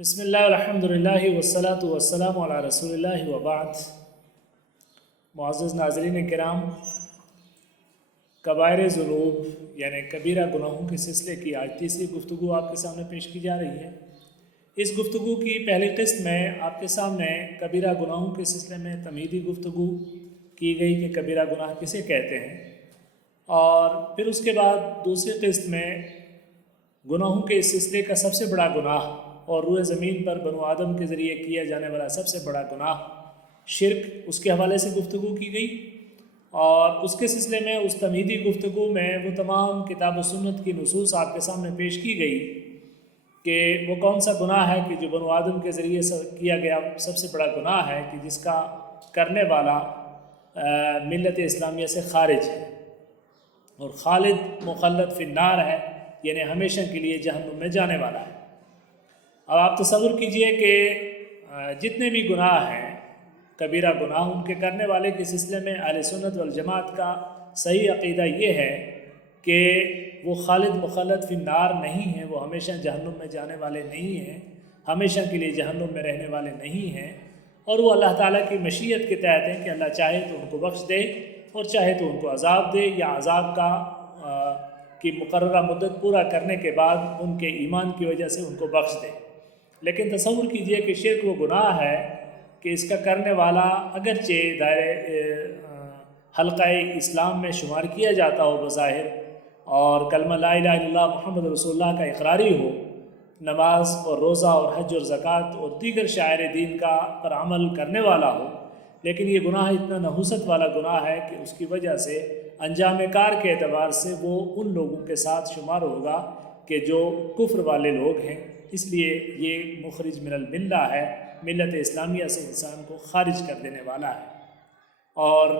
بسم اللہ الحمدللہ والصلاة والسلام علی رسول اللہ وبعد۔ معزز ناظرین کرام، کبائر ذنوب یعنی کبیرہ گناہوں کے سلسلے کی آج تیسری گفتگو آپ کے سامنے پیش کی جا رہی ہے۔ اس گفتگو کی پہلی قسط میں آپ کے سامنے کبیرہ گناہوں کے سلسلے میں تمہیدی گفتگو کی گئی کہ کبیرہ گناہ کسے کہتے ہیں، اور پھر اس کے بعد دوسری قسط میں گناہوں کے اس سلسلے کا سب سے بڑا گناہ اور روئے زمین پر بنو آدم کے ذریعے کیا جانے والا سب سے بڑا گناہ شرک، اس کے حوالے سے گفتگو کی گئی۔ اور اس کے سلسلے میں اس تمہیدی گفتگو میں وہ تمام کتاب و سنت کی نصوص آپ کے سامنے پیش کی گئی کہ وہ کون سا گناہ ہے کہ جو بنو آدم کے ذریعے کیا گیا سب سے بڑا گناہ ہے کہ جس کا کرنے والا ملت اسلامیہ سے خارج ہے اور خالد مخلد فی النار ہے، یعنی ہمیشہ کے لیے جہنم میں جانے والا ہے۔ اب آپ تصور کیجئے کہ جتنے بھی گناہ ہیں کبیرہ گناہ، ان کے کرنے والے کے سلسلے میں اہل سنت والجماعت کا صحیح عقیدہ یہ ہے کہ وہ خالد مخلد فی النار نہیں ہیں، وہ ہمیشہ جہنم میں جانے والے نہیں ہیں، ہمیشہ کے لیے جہنم میں رہنے والے نہیں ہیں، اور وہ اللہ تعالیٰ کی مشیت کے تحت ہیں کہ اللہ چاہے تو ان کو بخش دے اور چاہے تو ان کو عذاب دے، یا عذاب کی مقررہ مدت پورا کرنے کے بعد ان کے ایمان کی وجہ سے ان کو بخش دے۔ لیکن تصور کیجئے کہ شرک وہ گناہ ہے کہ اس کا کرنے والا اگرچہ دائرے حلقہ اسلام میں شمار کیا جاتا ہو بظاہر، اور کلمہ لا الہ الا اللہ محمد رسول اللہ کا اقراری ہو، نماز اور روزہ اور حج اور زکوٰۃ اور دیگر شعائر دین کا پر عمل کرنے والا ہو، لیکن یہ گناہ اتنا نحوست والا گناہ ہے کہ اس کی وجہ سے انجام کار کے اعتبار سے وہ ان لوگوں کے ساتھ شمار ہوگا کہ جو کفر والے لوگ ہیں۔ اس لیے یہ مخرج من الملہ ہے، ملت اسلامیہ سے انسان کو خارج کر دینے والا ہے۔ اور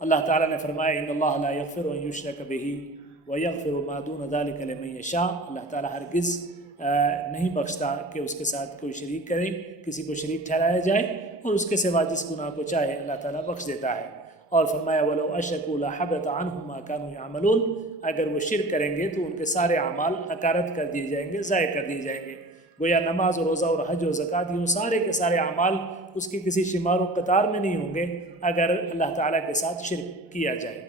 اللہ تعالیٰ نے فرمایا ان اللہ لا یغفر ان یشرک بہ ویغفر ما دون ذلک لمن یشاء، اللہ تعالیٰ ہرگز نہیں بخشتا کہ اس کے ساتھ کوئی شریک کرے، کسی کو شریک ٹھہرایا جائے، اور اس کے سوا جس گناہ کو چاہے اللہ تعالیٰ بخش دیتا ہے۔ اور فرمایا وَلَوْ أَشْرَكُوا لَحَبِطَ عَنْهُمْ مَا كَانُوا يَعْمَلُونَ، اگر وہ شرک کریں گے تو ان کے سارے اعمال حقارت کر دیے جائیں گے، ضائع کر دیے جائیں گے۔ گویا نماز و روزہ اور حج و زکوٰۃ یہ سارے کے سارے اعمال اس کی کسی شمار و قطار میں نہیں ہوں گے اگر اللہ تعالیٰ کے ساتھ شرک کیا جائے۔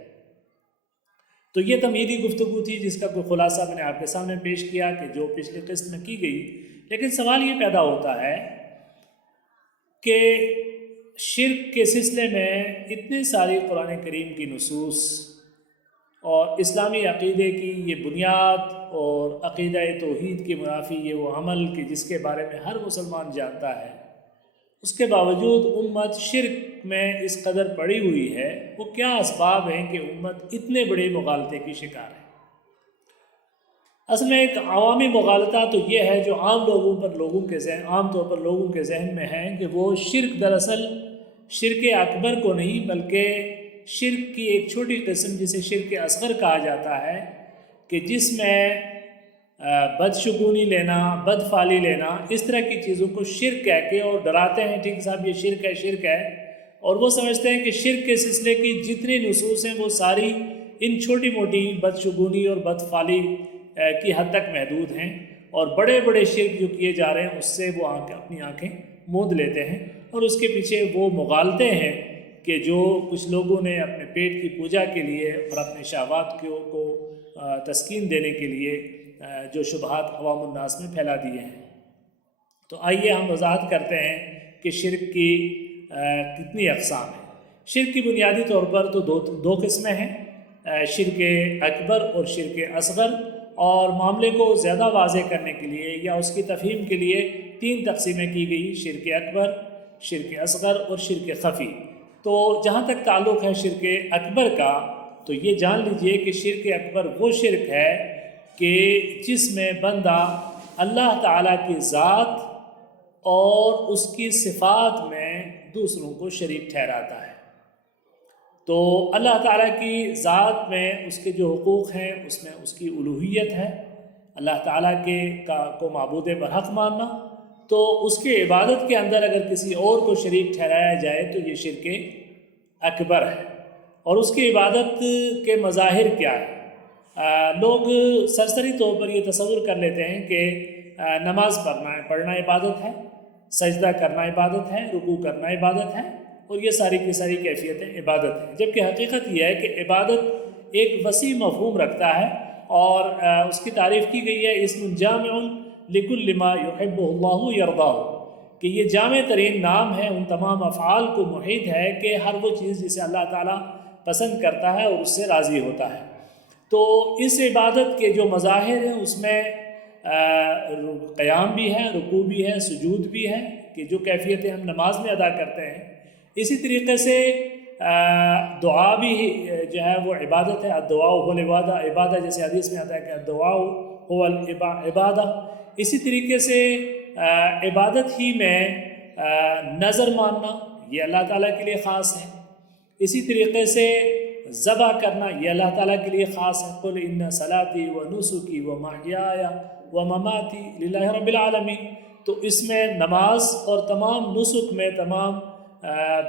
تو یہ تمہیدی گفتگو تھی جس کا کوئی خلاصہ میں نے آپ کے سامنے پیش کیا کہ جو پچھلی قسط میں کی گئی۔ لیکن سوال یہ پیدا ہوتا ہے کہ شرک کے سلسلے میں اتنے ساری قرآن کریم کی نصوص اور اسلامی عقیدے کی یہ بنیاد اور عقیدہ توحید کے منافی یہ وہ عمل کہ جس کے بارے میں ہر مسلمان جانتا ہے، اس کے باوجود امت شرک میں اس قدر پڑی ہوئی ہے، وہ کیا اسباب ہیں کہ امت اتنے بڑے مغالطے کی شکار ہے؟ اصل میں ایک عوامی مغالطہ تو یہ ہے جو عام طور پر لوگوں کے ذہن میں ہے کہ وہ شرک دراصل شرک اکبر کو نہیں بلکہ شرک کی ایک چھوٹی قسم جسے شرک اصغر کہا جاتا ہے کہ جس میں بدشگونی لینا، بدفعلی لینا، اس طرح کی چیزوں کو شرک کہہ کے اور ڈراتے ہیں ٹھیک صاحب یہ شرک ہے، اور وہ سمجھتے ہیں کہ شرک کے سلسلے کی جتنی نصوص ہیں وہ ساری ان چھوٹی موٹی بدشگونی اور بدفعلی کی حد تک محدود ہیں، اور بڑے بڑے شرک جو کیے جا رہے ہیں اس سے وہ اپنی آنکھیں موند لیتے ہیں، اور اس کے پیچھے وہ مغالطے ہیں کہ جو کچھ لوگوں نے اپنے پیٹ کی پوجا کے لیے اور اپنے شہوات کو تسکین دینے کے لیے جو شبہات عوام الناس میں پھیلا دیے ہیں۔ تو آئیے ہم وضاحت کرتے ہیں کہ شرک کی کتنی اقسام ہیں۔ شرک کی بنیادی طور پر تو دو قسمیں ہیں، شرک اکبر اور شرک اصغر، اور معاملے کو زیادہ واضح کرنے کے لیے یا اس کی تفہیم کے لیے 3 تقسیمیں کی گئی، شرک اکبر، شرک اصغر اور شرک خفی۔ تو جہاں تک تعلق ہے شرک اکبر کا، تو یہ جان لیجئے کہ شرک اکبر وہ شرک ہے کہ جس میں بندہ اللہ تعالیٰ کی ذات اور اس کی صفات میں دوسروں کو شریک ٹھہراتا ہے۔ تو اللہ تعالیٰ کی ذات میں اس کے جو حقوق ہیں اس میں اس کی الوہیت ہے، اللہ تعالیٰ کو معبود برحق ماننا، تو اس کی عبادت کے اندر اگر کسی اور کو شریک ٹھہرایا جائے تو یہ شرک اکبر ہے۔ اور اس کی عبادت کے مظاہر کیا ہے؟ لوگ سرسری طور پر یہ تصور کر لیتے ہیں کہ नमाज पढ़ना इबादत है, सजदा करना इबादत है, रुकू करना इबादत है, और ये सारी की सारी कैफियतें इबादत हैं। जबकि हकीकत यह है कि इबादत एक वसी मफ़हूम रखता है और उसकी तारीफ़ की गई है इस्मुन जामिउन लिकुल्लि मा युहिब्बुहु यरदाहु, कि ये जामे तरीन नाम है उन तमाम अफ़आल को मुहित है कि हर वो चीज़ जिसे अल्लाह ताला पसंद करता है और उससे राज़ी होता है। तो इस इबादत के जो मज़ाहिर हैं उसमें क़याम भी है, रुकू भी है, सुजूद भी है, कि जो कैफियतें हम नमाज में अदा करते हैं। इसी तरीके से दुआ भी जो है वो इबादत है। दुआ हुवल इबादा, इबादा जैसे हदीस में आता है कि दुआ हुवल इबादा। इसी तरीके से इबादत ही में नज़र मानना ये अल्लाह ताला के लिए ख़ास है। इसी तरीके से ज़बह करना ये अल्लाह ताला के लिए ख़ास है। कुल इन्ना सलाती व नुसुकी व महयाया व ममाती लिल्लाहि रब्बिल आलमीन। तो इसमें नमाज और तमाम नुसुक में तमाम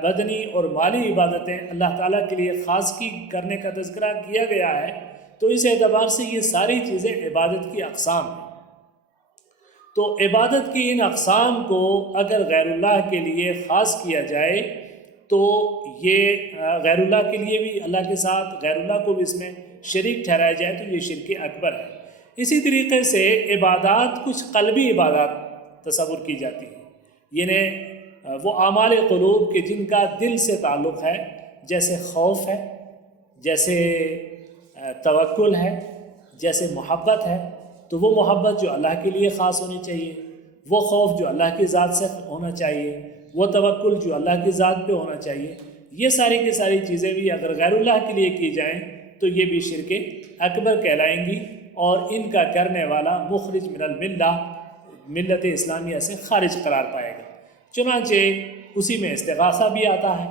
बदनी और माली इबादतें अल्लाह ताला के लिए ख़ास की करने का तज़किरा किया गया है। तो इस एतबार से ये सारी चीज़ें इबादत की अक़साम हैं। तो इबादत की इन अक़साम को अगर गैरुल्लाह के लिए ख़ास किया जाए तो ये गैरुल्लाह के लिए भी अल्लाह के साथ गैरुल्लाह को भी इसमें शरीक ठहराया जाए तो ये शिर्क अकबर है। इसी तरीके से इबादत कुछ क़ल्बी इबादत तसव्वुर की जाती है, यानी वो आमाल क़ुलूब के जिनका दिल से ताल्लुक़ है, जैसे खौफ है, जैसे तवक्कुल है, जैसे मोहब्बत है। तो वो मोहब्बत जो अल्लाह के लिए ख़ास होनी चाहिए, वो खौफ जो अल्लाह की ज़ात से होना चाहिए, वो तवक्कुल जो अल्लाह की ज़ात पे होना चाहिए। ये सारी की सारी चीज़ें भी अगर गैरुल्लाह के लिए की जाएँ तो ये भी शिर्क अकबर कहलाएंगी और इनका करने वाला मुखरिज मिनल मिल्ला, मिल्लत इस्लामिया से खारिज करार पाएगा। चुनांचे उसी में इस्तिग़ासा भी आता है,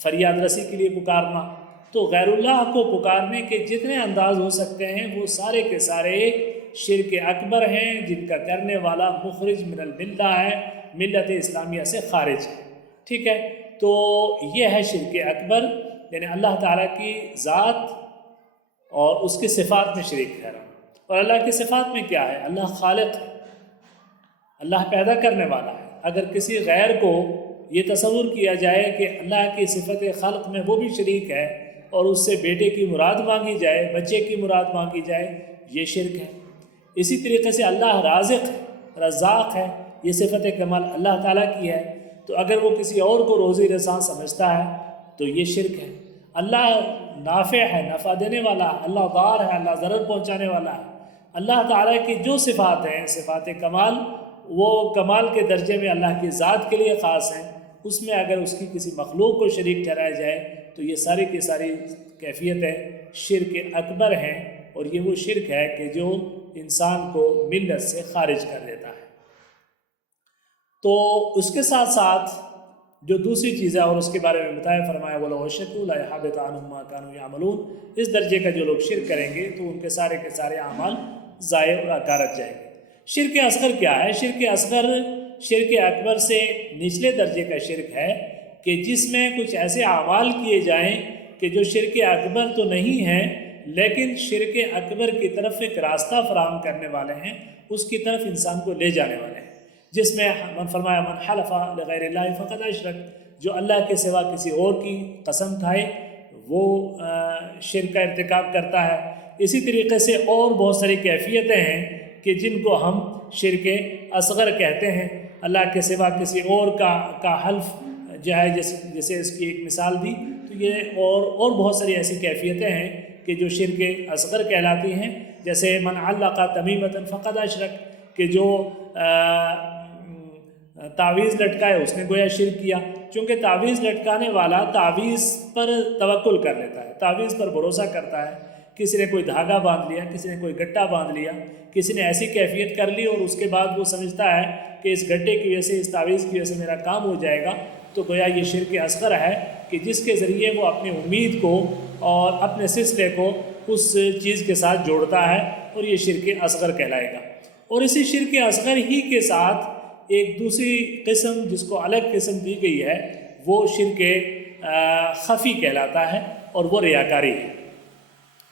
फरियाद रसी के लिए पुकारना। तो गैरुल्लाह को पुकारने के जितने अंदाज़ हो सकते हैं वो सारे के सारे शिर्क अकबर हैं, जिनका करने वाला मुखरिज मिनल मिल्ला है, मिल्लत इस्लामिया से खारिज है। ठीक है, तो ये है शिर्क अकबर, यानी अल्लाह ताला की ज़ात और उसकी सिफ़ात में शरीक ठहराना। और अल्लाह की सिफ़ात में क्या है? अल्लाह खालिक है, अल्लाह पैदा करने वाला है। अगर किसी गैर को ये तसव्वुर किया जाए कि अल्लाह की सिफ़त खल्क़ में वो भी शरीक है और उससे बेटे की मुराद मांगी जाए, बच्चे की मुराद मांगी जाए, ये शिर्क है। इसी तरीके से अल्लाह राज़िक़ है, रज़्ज़ाक़ है, ये सिफ़त कमाल अल्लाह ताला की है। तो अगर वो किसी और को रोज़ी रसां समझता है तो ये शिर्क है। अल्लाह नाफ़े है, नफ़ा देने वाला है, अल्लाह दार है, अल्लाह ज़रर पहुँचाने वाला है। अल्लाह ताला की जो सिफ़ात हैं, सिफ़ात कमाल, वो कमाल के दर्जे में अल्लाह की ज़ात के लिए ख़ास हैं। उसमें अगर उसकी किसी मखलूक को शरीक ठहराया जाए तो ये सारी की सारी कैफियतें शिर्क अकबर हैं और ये वो शिर्क है कि जो इंसान को मिल्लत से खारिज कर देता है। तो उसके साथ साथ जो दूसरी चीज़ है और उसके बारे में बताया फरमाया वलो अशरकू ला यहबत अन्हुम मा कानू यामलून, इस दर्जे का जो लोग शिर्क करेंगे तो उनके सारे के सारे अमाल ज़ाय और अकारत जाएंगे। शिर्क असगर क्या है? शिर्क असगर शिर्क अकबर से निचले दर्जे का शिर्क है कि जिसमें कुछ ऐसे अमाल किए जाएं कि जो शिर्क अकबर तो नहीं है लेकिन शिर्क अकबर की तरफ एक रास्ता फराहम करने वाले हैं, उसकी तरफ इंसान को ले जाने वाले हैं। जिसमें मन फरमाया मन हलफ़ा लिग़ैरिल्लाहि फ़क़द अशरक, जो अल्लाह के सिवा किसी और की कसम खाए वो शिर्क का इर्तिकाब करता है। इसी तरीके से और बहुत सारी कैफियतें हैं कि जिनको हम शिर्क असगर कहते हैं। अल्लाह के सिवा किसी और का हल्फ जो है, जैसे इसकी एक मिसाल दी, तो ये और बहुत सारी ऐसी कैफियतें हैं कि जो शिर्क असगर कहलाती हैं। जैसे मन अल्लक़ा तमीमतन फ़क़द अशरक, कि जो तावीज़ लटकाए उसने गोया शिर्क किया। चूँकि तावीज़ लटकाने वाला तावीज़ पर तवक्कुल कर लेता है, तावीज़ पर भरोसा करता है। किसी ने कोई धागा बांध लिया, किसी ने कोई गट्टा बांध लिया, किसी ने ऐसी कैफियत कर ली और उसके बाद वो समझता है कि इस गट्टे की वजह से, इस तावीज़ की वजह से मेरा काम हो जाएगा, तो गोया ये शिर्क असगर है कि जिसके ज़रिए वो अपनी उम्मीद को और अपने सिलसिले को उस चीज़ के साथ जोड़ता है और ये शिर्क असगर कहलाएगा। और इसी शिर्क असगर ही के साथ एक दूसरी किस्म जिसको अलग किस्म दी गई है वो शिर्क ख़फ़ी कहलाता है और वो रियाकारी है।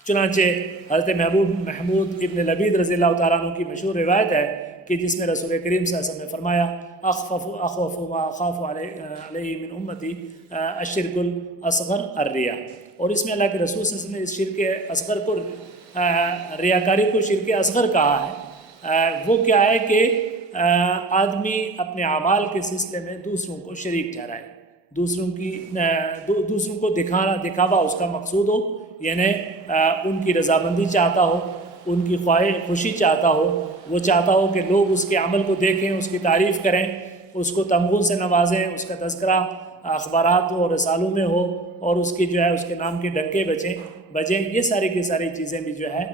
चुनांचे हज़रत महमूद इब्न लबीद रज़ी अल्लाह तआला अन्हु की मशहूर रिवायत है कि जिसमें रसूल करीम सल्लल्लाहु अलैहि वसल्लम ने फरमाया अख़फ़ु मा अख़ाफ़ु अलैहि मिन उम्मती अश्शिरकुल असग़र अर्रिया। और इसमें अल्लाह के रसूल सल्लल्लाहु अलैहि वसल्लम ने इस शिरक असग़र को रियाकारी को शिरक असग़र कहा है। वो क्या है कि आदमी अपने अमाल के सिलसिले में दूसरों को शरीक ठहराए, दूसरों को दिखावा उसका मकसूद हो, यानी उनकी रज़ामंदी चाहता हो, उनकी खुशी चाहता हो, वो चाहता हो कि लोग उसके अमल को देखें, उसकी तारीफ़ करें, उसको तमगुन से नवाजें, उसका तज़किरा अखबारात और रसालों में हो और उसकी जो है उसके नाम के डंके बजें। ये सारी की सारी चीज़ें भी जो है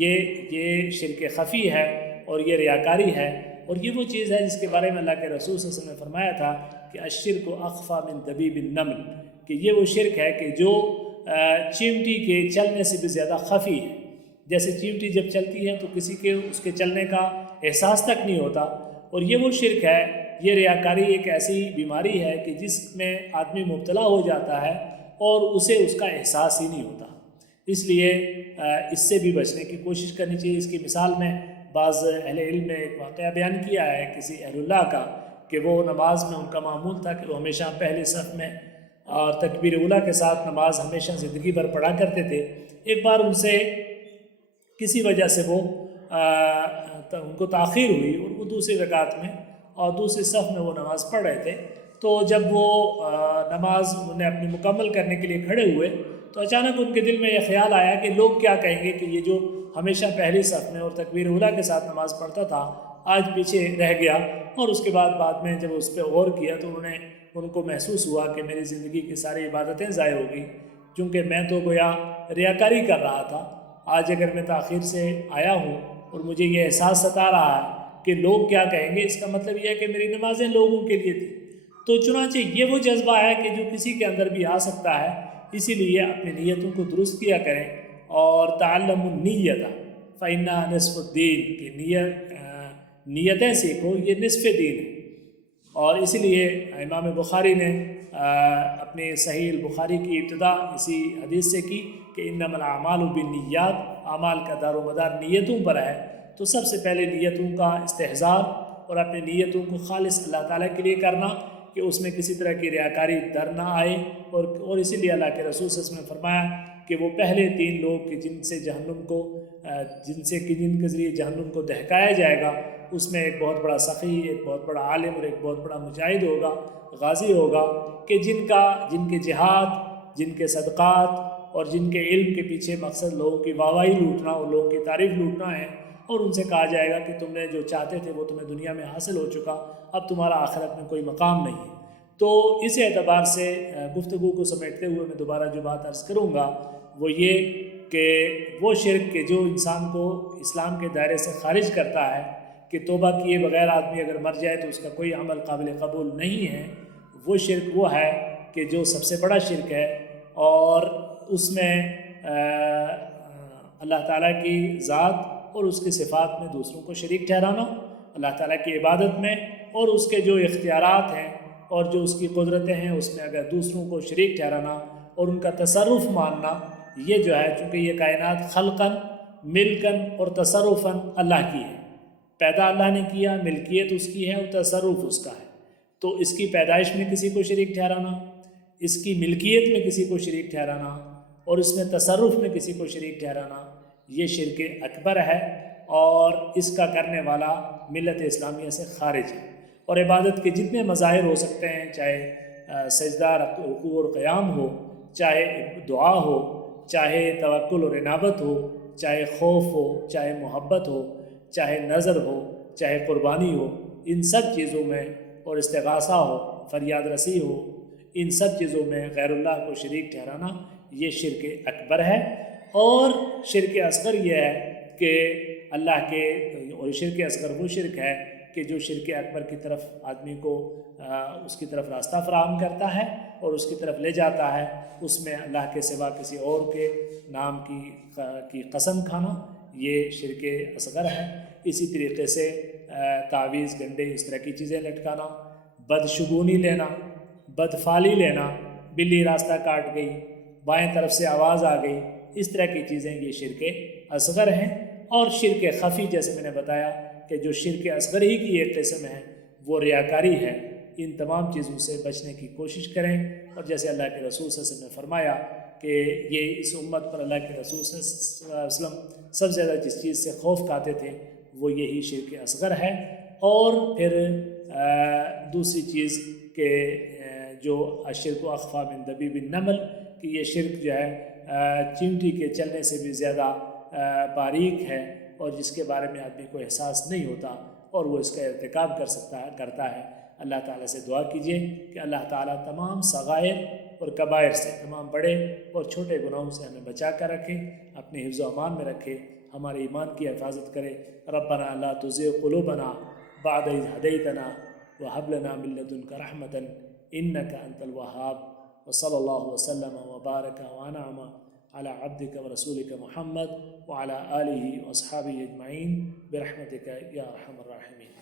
ये शिरक ख़फ़ी है और ये रियाकारी है। और ये वो चीज़ है जिसके बारे में अल्लाह के रसूल सल्लल्लाहु अलैहि वसल्लम ने फरमाया था कि अश्शिरकु अख़फ़ा मिन दबीबिन नम्ल, कि ये वो शिरक है कि जो चींटी के चलने से भी ज़्यादा ख़फ़ी है। जैसे चींटी जब चलती है तो किसी के उसके चलने का एहसास तक नहीं होता। और ये वो शिरक है, ये रियाकारी एक ऐसी बीमारी है कि जिसमें आदमी मुब्तला हो जाता है और उसे उसका एहसास ही नहीं होता। इसलिए इससे भी बचने की कोशिश करनी चाहिए। इसकी मिसाल में बाज़ अहले इल्म ने एक वाक़या बयान किया है किसी अहलुल्लाह का, कि वो नमाज में उनका मामूल था कि वो हमेशा पहले सफ़ में और तकबीर उला के साथ नमाज हमेशा ज़िंदगी भर पढ़ा करते थे। एक बार उनसे किसी वजह से वो उनको ताख़ीर हुई और वो दूसरी रकात में और दूसरे सफ़ में वो नमाज़ पढ़ रहे थे। तो जब वो नमाज उन्हें अपनी मुकम्मल करने के लिए खड़े हुए तो अचानक उनके दिल में यह ख्याल आया कि लोग क्या कहेंगे कि ये जो हमेशा पहली सफ़ में और तकबीर उला के साथ नमाज़ पढ़ता था आज पीछे रह गया। और उसके बाद में जब उस पर गौर किया तो उनको महसूस हुआ कि मेरी ज़िंदगी की सारी इबादतें ज़ाय हो गई, चूँकि मैं तो गोया रियाकारी कर रहा था। आज अगर मैं ताख़ीर से आया हूँ और मुझे ये एहसास सता रहा है कि लोग क्या कहेंगे, इसका मतलब यह है कि मेरी नमाज़ें लोगों के लिए थी। तो चुनांचे ये वो जज्बा है कि जो किसी के अंदर भी आ सकता है। इसीलिए अपनी नीयतों को दुरुस्त किया करें और तअल्लमुन निय्यत फ़इन्नहा निस्फ़ुद्दीन, की नीयतें सीखो, ये निस्फ़ दीन है। और इसीलिए इमाम बुखारी ने अपने सहीह बुखारी की इब्तिदा इसी हदीस से की कि इन्नमल अमालु बिन्नियात, अमाल का दारोमदार नीयतों पर है। तो सबसे पहले नीयतों का इस्तेहज़ार और अपनी नीयतों को खालिस अल्लाह ताला के लिए करना कि उसमें किसी तरह की रियाकारी दर ना आए। और इसीलिए अल्लाह के रसूल सल्लल्लाहु अलैहि वसल्लम ने फरमाया कि वो पहले 3 लोग कि जिनके ज़रिए जहन्नुम को दहकाया जाएगा, उसमें एक बहुत बड़ा सख़ी, एक बहुत बड़ा आलिम और एक बहुत बड़ा मुजाहिद होगा, गाज़ी होगा, कि जिनके जिहाद, जिनके सदक़ात और जिनके इल्म के पीछे मकसद लोगों की वाहवाही लूटना और लोगों की तारीफ़ लूटना है। और उनसे कहा जाएगा कि तुमने जो चाहते थे वो तुम्हें दुनिया में हासिल हो चुका, अब तुम्हारा आखिरत में कोई मकाम नहीं है। तो इस एतबार से गुफ्तगू को समेटते हुए मैं दोबारा जो बात अर्ज़ करूँगा वो ये कि वो शिरक के जो इंसान को इस्लाम के दायरे से ख़ारिज करता है कि तौबा किए बग़ैर आदमी अगर मर जाए तो उसका कोई अमल काबिल कबूल नहीं है, वो शिरक वो है कि जो सबसे बड़ा शिरक है। और उसमें अल्लाह ताला की ज़ात और उसकी सिफ़ात में दूसरों को शरीक ठहराना, अल्लाह ताला की इबादत में और उसके जो इख्तियारात हैं और जो उसकी कुदरतें हैं उसमें अगर दूसरों को शरीक ठहराना और उनका तसर्रुफ़ मानना, ये जो है चूँकि ये कायनात खल्क़न, मिल्कन और तसर्रुफ़न अल्लाह की है। पैदा अल्लाह ने किया, मिल्कियत उसकी है और तसर्रुफ़ उसका है। तो इसकी पैदाइश में किसी को शरीक ठहराना, इसकी मिल्कियत में किसी को शरीक ठहराना और इसमें तसर्रुफ़ में किसी को शरीक ठहराना, ये शिरक अकबर है और इसका करने वाला मिल्लत इस्लामिया से ख़ारिज है। और इबादत के जितने मज़ाहिर हो सकते हैं, चाहे सजदा, रुकू और क़याम हो, चाहे दुआ हो, चाहे तवक्कुल और इनाबत हो, चाहे खौफ हो, चाहे मोहब्बत हो, चाहे नज़र हो, चाहे क़ुरबानी हो, इन सब चीज़ों में और इस्तिग़ासा हो, फरियाद रसी हो, इन सब चीज़ों में गैरुल्लाह को शरीक ठहराना ये शिरक अकबर है। और शिरक असग़र ये है कि अल्लाह के, और शिरक असग़र वो शिरक है कि जो शिरक अकबर की तरफ आदमी को उसकी तरफ रास्ता फराहम करता है और उसकी तरफ ले जाता है। उसमें अल्लाह के सिवा किसी और के नाम की कसम खाना, ये शिरक असग़र है। इसी तरीके से तावीज़, गंडे, इस तरह की चीज़ें लटकाना, बदशगुनी लेना, बदफाली लेना, बिल्ली रास्ता काट गई بائیں طرف سے آواز آ گئی، اس طرح کی چیزیں یہ شرک اصغر ہیں۔ اور شرک خفی جیسے میں نے بتایا کہ جو شرک اصغر ہی کی ایک قسم ہے وہ ریاکاری ہے۔ ان تمام چیزوں سے بچنے کی کوشش کریں، اور جیسے اللہ کے رسول صلی اللہ علیہ وسلم نے فرمایا کہ یہ اس امت پر اللہ کے رسول صلی اللہ علیہ وسلم سب سے زیادہ جس چیز سے خوف کھاتے تھے وہ یہی شرک اصغر ہے۔ اور پھر دوسری چیز کہ جو الشرک اخفی من دبیب النمل، کہ یہ شرک جو ہے چینٹی کے چلنے سے بھی زیادہ باریک ہے، اور جس کے بارے میں آدمی کو احساس نہیں ہوتا اور وہ اس کا ارتکاب کرتا ہے۔ اللہ تعالیٰ سے دعا کیجیے کہ اللہ تعالیٰ تمام صغائر اور کبائر سے، تمام بڑے اور چھوٹے گناہوں سے ہمیں بچا کر رکھے، اپنے حفظ و امان میں رکھے، ہمارے ایمان کی حفاظت کرے۔ ربنا لا تزغ قلوبنا بعد إذ هديتنا وهب لنا من لدنك رحمة إنك أنت الوهاب، وصلى الله وسلم وبارك وأنعم على عبدك ورسولك محمد وعلى آله وأصحابه أجمعين برحمتك يا أرحم الراحمين۔